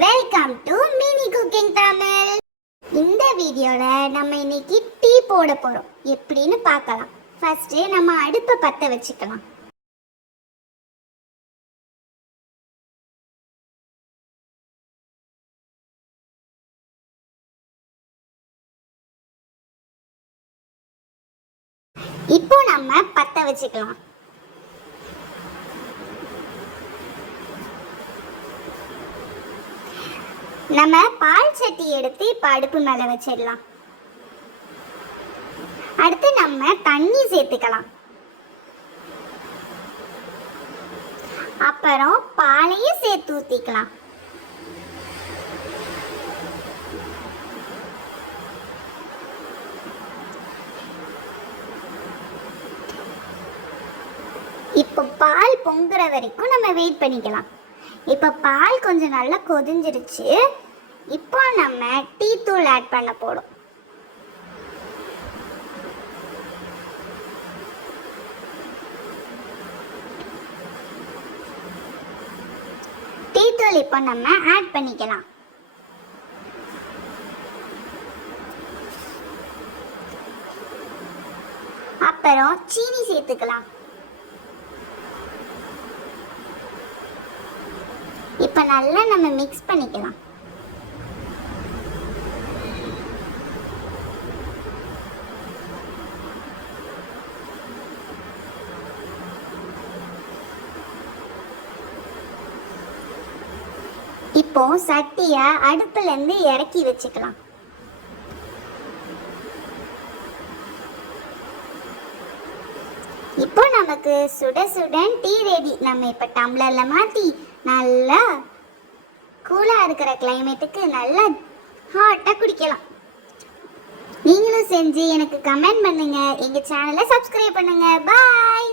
Welcome to mini cooking Tamil. இந்த வீடியோல நம்ம இன்னைக்கு டீ போட போறோம். எப்படின்னு பார்க்கலாம். ஃபர்ஸ்ட் நம்ம அடுப்பை பத்த வச்சுக்கலாம். இப்போ நம்ம பத்த வச்சுக்கலாம். நம்ம பால் சட்டி எடுத்து இப்போ அடுப்பு மேலே வச்சிடலாம். அடுத்து நம்ம தண்ணி சேர்த்துக்கலாம். அப்புறம் பாலையும் சேர்த்து ஊற்றிக்கலாம். இப்போ பால் பொங்குற வரைக்கும் நம்ம வெயிட் பண்ணிக்கலாம். இப்போ பால் கொஞ்சம் நல்லா கொதிஞ்சிருச்சு. இப்போ நம்ம டீ தூள் ஆட் பண்ண போறோம். டீ தூள் இப்போ நம்ம ஆட் பண்ணிக்கலாம். அப்புறம் சீனி சேர்த்துக்கலாம். இப்போ நல்லா நம்ம மிக்ஸ் பண்ணிக்கலாம். இப்போ சட்டியை அடுப்புல இருந்து இறக்கி வச்சுக்கலாம். இப்போ நமக்கு சுட சுட டீ ரெடி. நம்ம இப்போ டம்ளர்ல மாற்றி நல்லா கூலாக இருக்கிற கிளைமேட்டுக்கு நல்லா ஹாட்டாக குடிக்கலாம். நீங்களும் செஞ்சு எனக்கு கமெண்ட் பண்ணுங்க. எங்கள் சேனலை சப்ஸ்கிரைப் பண்ணுங்க. பாய்.